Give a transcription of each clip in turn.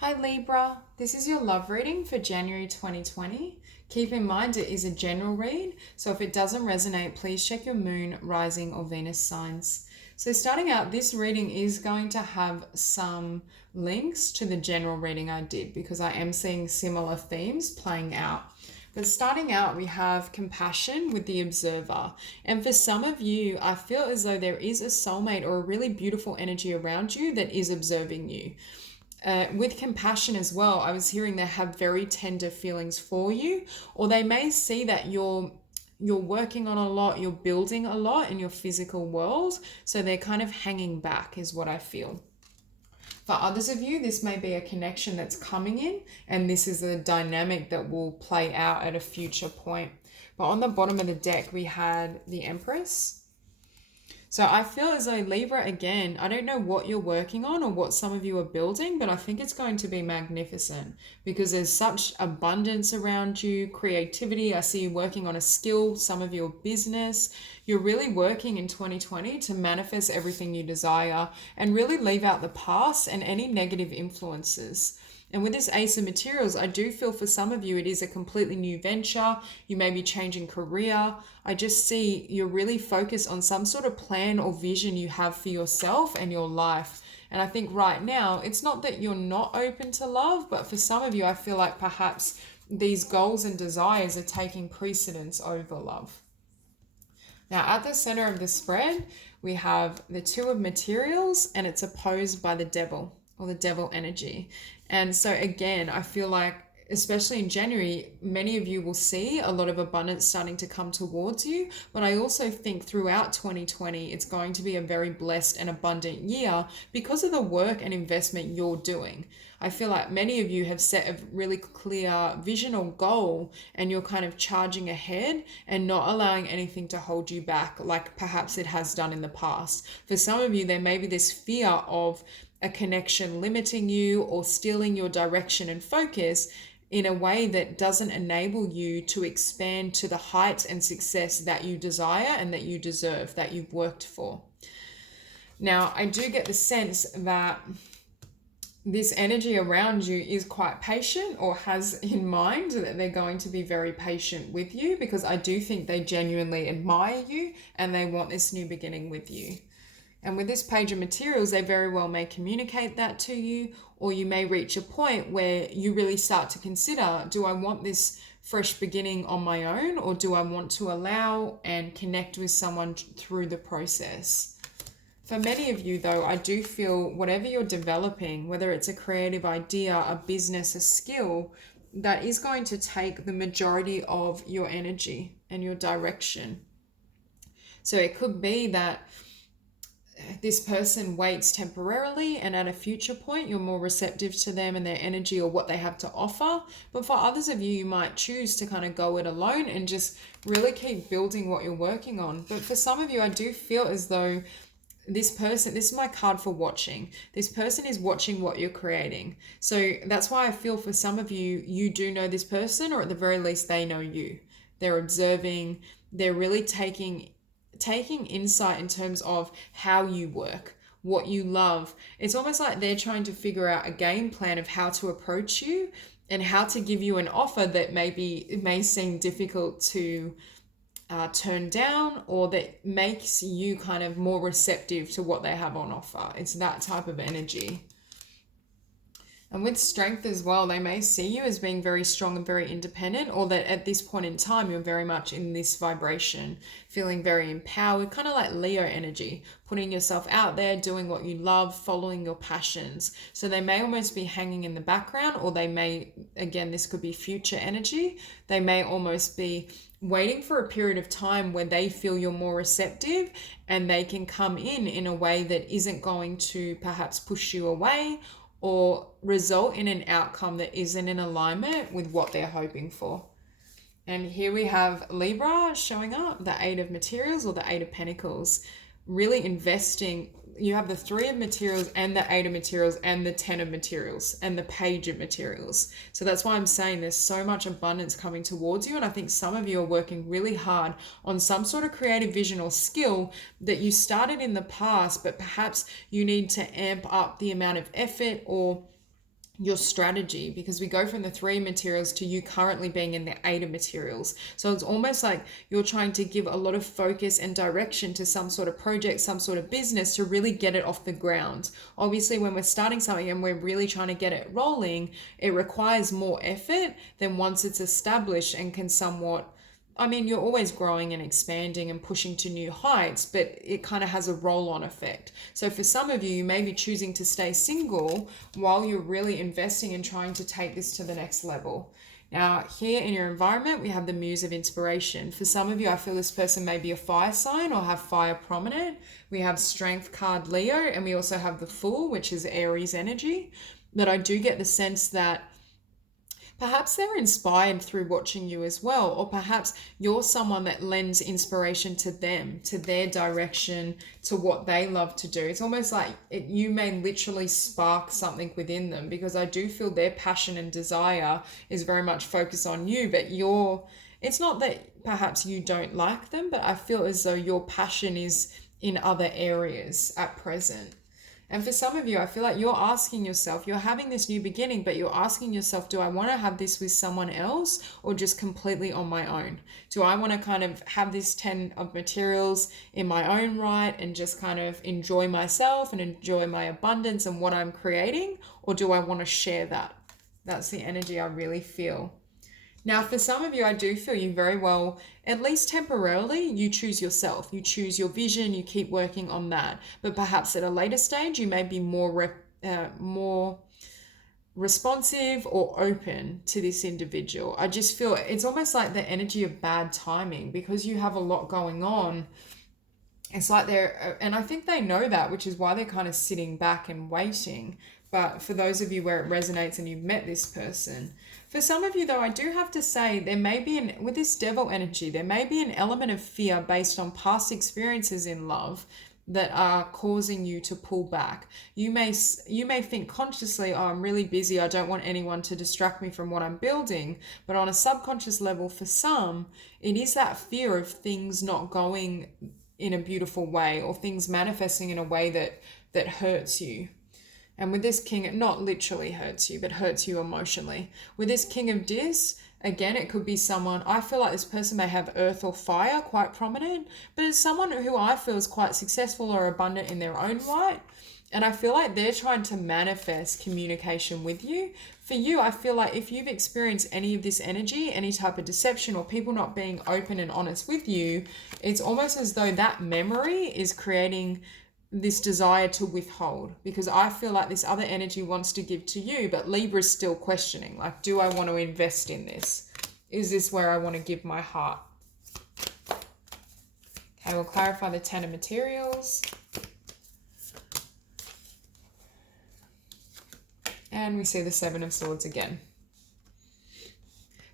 Hi Libra, this is your love reading for January 2020. Keep in mind it is a general read, so if it doesn't resonate, please check your moon, rising, or Venus signs. So starting out, this reading is going to have some links to the general reading I did because I am seeing similar themes playing out. But starting out, we have compassion with the observer. And for some of you, I feel as though there is a soulmate or a really beautiful energy around you that is observing you. With compassion as well, I was hearing they have very tender feelings for you, or they may see that you're working on a lot, you're building a lot in your physical world, so they're kind of hanging back is what I feel. For others of you, this may be a connection that's coming in, and this is a dynamic that will play out at a future point. But on the bottom of the deck, we had the Empress. So I feel as though Libra, again, I don't know what you're working on or what some of you are building, but I think it's going to be magnificent because there's such abundance around you, creativity. I see you working on a skill, some of your business. You're really working in 2020 to manifest everything you desire and really leave out the past and any negative influences. And with this Ace of Materials, I do feel for some of you it is a completely new venture. You may be changing career. I just see you're really focused on some sort of plan or vision you have for yourself and your life. And I think right now, it's not that you're not open to love, but for some of you, I feel like perhaps these goals and desires are taking precedence over love. Now, at the center of the spread, we have the Two of Materials, and it's opposed by the Devil or the Devil energy. And so again, I feel like, especially in January, many of you will see a lot of abundance starting to come towards you. But I also think throughout 2020, it's going to be a very blessed and abundant year because of the work and investment you're doing. I feel like many of you have set a really clear vision or goal, and you're kind of charging ahead and not allowing anything to hold you back like perhaps it has done in the past. For some of you, there may be this fear of a connection limiting you or stealing your direction and focus in a way that doesn't enable you to expand to the heights and success that you desire and that you deserve, that you've worked for. Now, I do get the sense that this energy around you is quite patient or has in mind that they're going to be very patient with you because I do think they genuinely admire you and they want this new beginning with you. And with this Page of Materials, they very well may communicate that to you, or you may reach a point where you really start to consider, do I want this fresh beginning on my own, or do I want to allow and connect with someone through the process? For many of you, though, I do feel whatever you're developing, whether it's a creative idea, a business, a skill, that is going to take the majority of your energy and your direction. So it could be that this person waits temporarily and at a future point you're more receptive to them and their energy or what they have to offer. But for others of you, you might choose to kind of go it alone and just really keep building what you're working on. But for some of you, I do feel as though this person, this is my card for watching. This person is watching what you're creating. So that's why I feel for some of you, you do know this person, or at the very least they know you. They're observing, they're really taking insight in terms of how you work, what you love. It's almost like they're trying to figure out a game plan of how to approach you and how to give you an offer that it may seem difficult to turn down, or that makes you kind of more receptive to what they have on offer. It's that type of energy. And with Strength as well, they may see you as being very strong and very independent, or that at this point in time, you're very much in this vibration, feeling very empowered, kind of like Leo energy, putting yourself out there, doing what you love, following your passions. So they may almost be hanging in the background, or they may, again, this could be future energy. They may almost be waiting for a period of time where they feel you're more receptive and they can come in a way that isn't going to perhaps push you away or result in an outcome that isn't in alignment with what they're hoping for. And here we have Libra showing up, the Eight of Materials or the Eight of Pentacles, really investing. You have the Three of Materials and the Eight of Materials and the 10 of Materials and the Page of Materials. So that's why I'm saying there's so much abundance coming towards you. And I think some of you are working really hard on some sort of creative vision or skill that you started in the past, but perhaps you need to amp up the amount of effort, or your strategy, because we go from the 3 materials to you currently being in the 8 of materials. So it's almost like you're trying to give a lot of focus and direction to some sort of project, some sort of business to really get it off the ground. Obviously, when we're starting something and we're really trying to get it rolling, it requires more effort than once it's established and can somewhat, I mean, you're always growing and expanding and pushing to new heights, but it kind of has a roll-on effect. So for some of you, you may be choosing to stay single while you're really investing in trying to take this to the next level. Now, here in your environment, we have the Muse of Inspiration. For some of you, I feel this person may be a fire sign or have fire prominent. We have Strength card Leo, and we also have the Fool, which is Aries energy. But I do get the sense that perhaps they're inspired through watching you as well, or perhaps you're someone that lends inspiration to them, to their direction, to what they love to do. It's almost like you may literally spark something within them, because I do feel their passion and desire is very much focused on you, but it's not that perhaps you don't like them, but I feel as though your passion is in other areas at present. And for some of you, I feel like you're asking yourself, you're having this new beginning, but you're asking yourself, do I want to have this with someone else or just completely on my own? Do I want to kind of have this 10 of materials in my own right and just kind of enjoy myself and enjoy my abundance and what I'm creating? Or do I want to share that? That's the energy I really feel. Now, for some of you, I do feel you very well, at least temporarily, you choose yourself. You choose your vision, you keep working on that. But perhaps at a later stage, you may be more responsive or open to this individual. I just feel it's almost like the energy of bad timing, because you have a lot going on. It's like and I think they know that, which is why they're kind of sitting back and waiting. But for those of you where it resonates and you've met this person, for some of you though, I do have to say there may be with this devil energy, there may be an element of fear based on past experiences in love that are causing you to pull back. You may think consciously, oh, I'm really busy, I don't want anyone to distract me from what I'm building. But on a subconscious level, for some, it is that fear of things not going in a beautiful way, or things manifesting in a way that hurts you. And with this king, it not literally hurts you, but hurts you emotionally. With this king of dis, again, it could be someone, I feel like this person may have earth or fire quite prominent, but it's someone who I feel is quite successful or abundant in their own right. And I feel like they're trying to manifest communication with you. For you, I feel like if you've experienced any of this energy, any type of deception or people not being open and honest with you, it's almost as though that memory is creating this desire to withhold, because I feel like this other energy wants to give to you, but Libra's still questioning, like, do I want to invest in this? Is this where I want to give my heart? Okay, we'll clarify the 10 of materials. And we see the 7 of swords again.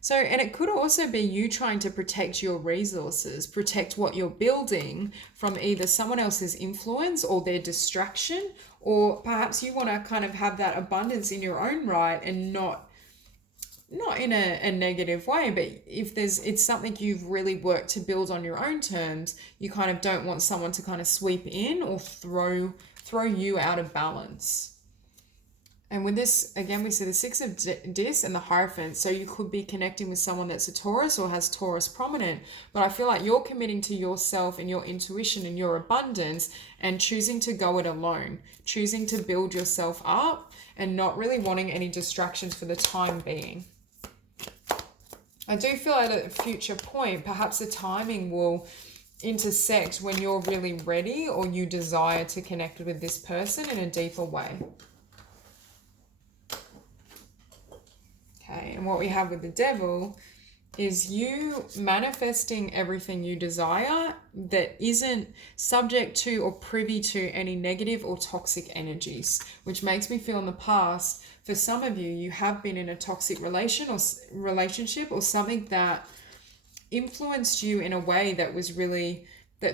So, and it could also be you trying to protect your resources, protect what you're building from either someone else's influence or their distraction, or perhaps you want to kind of have that abundance in your own right and not in a negative way, but if it's something you've really worked to build on your own terms, you kind of don't want someone to kind of sweep in or throw you out of balance. And with this, again, we see the 6 of dis and the Hierophant. So you could be connecting with someone that's a Taurus or has Taurus prominent. But I feel like you're committing to yourself and your intuition and your abundance and choosing to go it alone. Choosing to build yourself up and not really wanting any distractions for the time being. I do feel at a future point, perhaps the timing will intersect when you're really ready or you desire to connect with this person in a deeper way. Okay, and what we have with the devil is you manifesting everything you desire that isn't subject to or privy to any negative or toxic energies, which makes me feel in the past, for some of you, you have been in a toxic relationship or something that influenced you in a way that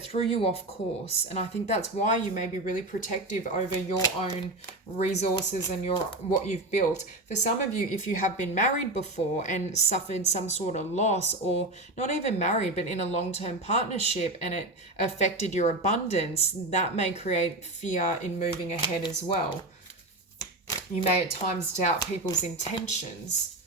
threw you off course. And I think that's why you may be really protective over your own resources and what you've built. For some of you, if you have been married before and suffered some sort of loss, or not even married, but in a long-term partnership and it affected your abundance, that may create fear in moving ahead as well. You may at times doubt people's intentions.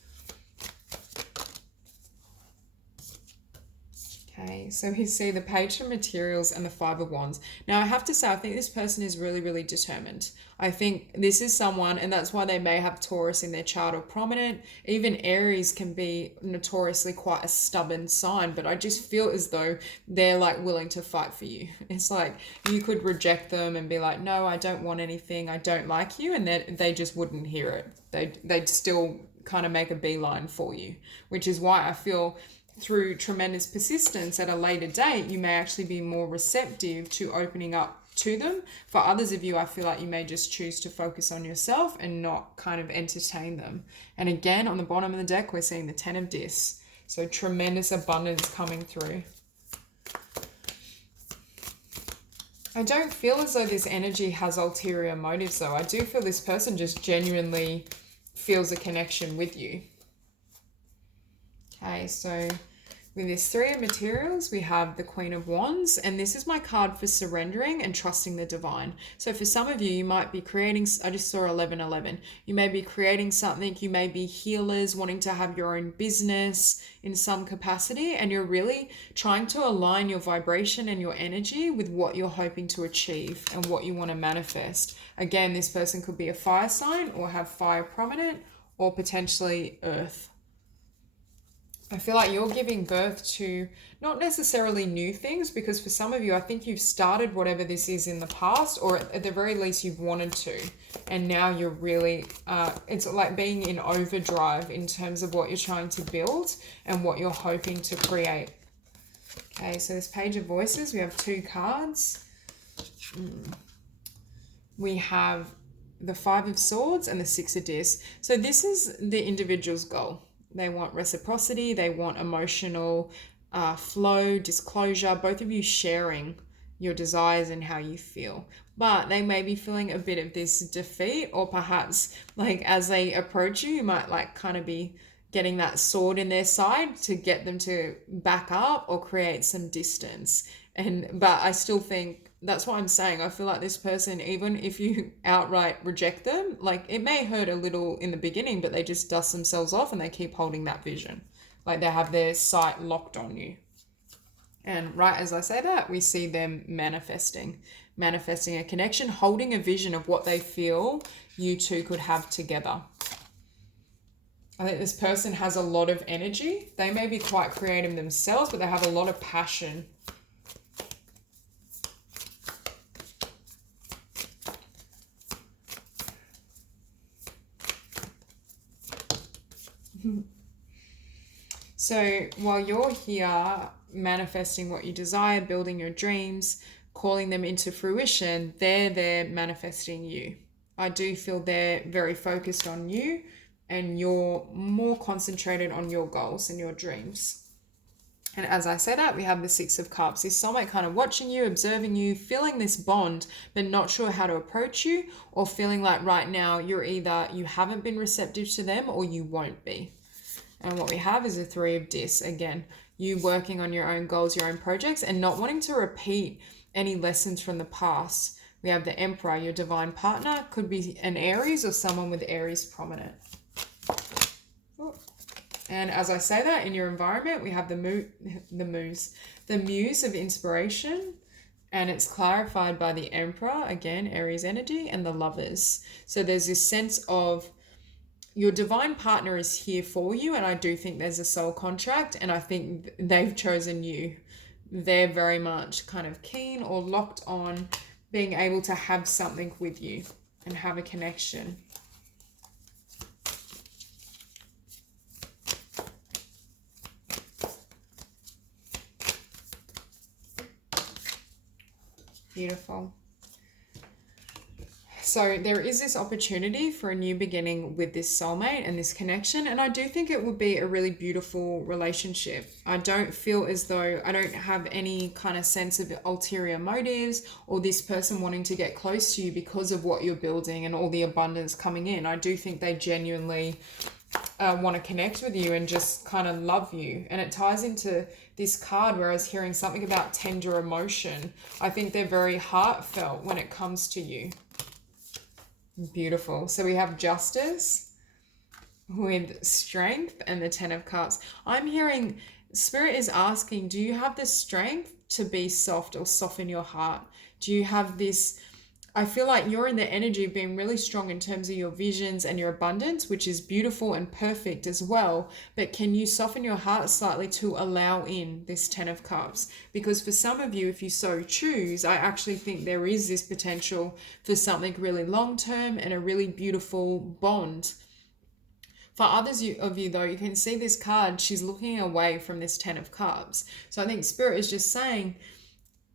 Okay, so we see the Page of Materials and the Five of Wands. Now, I have to say, I think this person is really, really determined. I think this is someone, and that's why they may have Taurus in their chart or prominent. Even Aries can be notoriously quite a stubborn sign, but I just feel as though they're like willing to fight for you. It's like you could reject them and be like, no, I don't want anything, I don't like you, and then they just wouldn't hear it. They'd still kind of make a beeline for you, which is why I feel through tremendous persistence at a later date, you may actually be more receptive to opening up to them. For others of you, I feel like you may just choose to focus on yourself and not kind of entertain them. And again, on the bottom of the deck, we're seeing the Ten of Discs. So tremendous abundance coming through. I don't feel as though this energy has ulterior motives though. I do feel this person just genuinely feels a connection with you. Okay, so with this Three of Materials, we have the Queen of Wands, and this is my card for surrendering and trusting the divine. So for some of you, you might be creating, I just saw 1111. You may be creating something, you may be healers wanting to have your own business in some capacity, and you're really trying to align your vibration and your energy with what you're hoping to achieve and what you want to manifest. Again, this person could be a fire sign or have fire prominent or potentially earth. I feel like you're giving birth to not necessarily new things, because for some of you, I think you've started whatever this is in the past, or at the very least you've wanted to. And now you're really, it's like being in overdrive in terms of what you're trying to build and what you're hoping to create. Okay, so this Page of Voices, we have two cards. We have the Five of Swords and the Six of Discs. So this is the individual's goal. They want reciprocity, they want emotional flow, disclosure, both of you sharing your desires and how you feel. But they may be feeling a bit of this defeat, or perhaps like as they approach you, you might like kind of be getting that sword in their side to get them to back up or create some distance. But I still think, that's what I'm saying. I feel like this person, even if you outright reject them, like it may hurt a little in the beginning, but they just dust themselves off and they keep holding that vision. Like they have their sight locked on you. And right as I say that, we see them manifesting a connection, holding a vision of what they feel you two could have together. I think this person has a lot of energy. They may be quite creative themselves, but they have a lot of passion. So while you're here manifesting what you desire, building your dreams, calling them into fruition, they're there manifesting you. I do feel they're very focused on you, and you're more concentrated on your goals and your dreams. And as I say that, we have the Six of Cups. This soulmate kind of watching you, observing you, feeling this bond, but not sure how to approach you, or feeling like right now you're either you haven't been receptive to them or you won't be. And what we have is a Three of Discs. Again, you working on your own goals, your own projects, and not wanting to repeat any lessons from the past. We have the Emperor, your divine partner, could be an Aries or someone with Aries prominent. And as I say that, in your environment, we have the Muse of inspiration, and it's clarified by the Emperor, again, Aries energy, and the Lovers. So there's this sense of your divine partner is here for you, and I do think there's a soul contract, and I think they've chosen you. They're very much kind of keen or locked on being able to have something with you and have a connection. Beautiful. So there is this opportunity for a new beginning with this soulmate and this connection, and I do think it would be a really beautiful relationship. I don't feel as though, I don't have any kind of sense of ulterior motives or this person wanting to get close to you because of what you're building and all the abundance coming in. I do think they genuinely want to connect with you and just kind of love you. And it ties into this card where I was hearing something about tender emotion. I think they're very heartfelt when it comes to you. Beautiful. So we have Justice with Strength and the Ten of Cups. I'm hearing Spirit is asking, do you have the strength to be soft or soften your heart? Do you have this? I feel like you're in the energy of being really strong in terms of your visions and your abundance, which is beautiful and perfect as well. But can you soften your heart slightly to allow in this Ten of Cups? Because for some of you, if you so choose, I actually think there is this potential for something really long term and a really beautiful bond. For others of you, though, you can see this card, she's looking away from this Ten of Cups. So I think Spirit is just saying,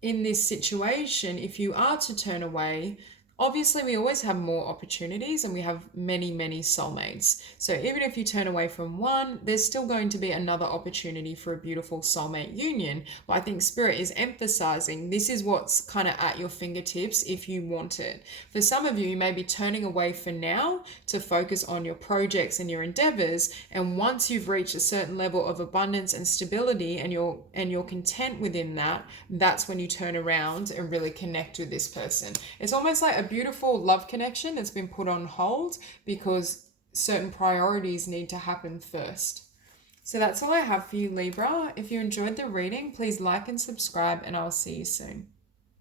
in this situation, if you are to turn away, obviously we always have more opportunities and we have many, many soulmates. So even if you turn away from one, there's still going to be another opportunity for a beautiful soulmate union. But I think Spirit is emphasizing this is what's kind of at your fingertips if you want it. For some of you, you may be turning away for now to focus on your projects and your endeavors. And once you've reached a certain level of abundance and stability and you're content within that, that's when you turn around and really connect with this person. It's almost like a beautiful love connection that's been put on hold because certain priorities need to happen first. So that's all I have for you, Libra. If you enjoyed the reading, please like and subscribe, and I'll see you soon.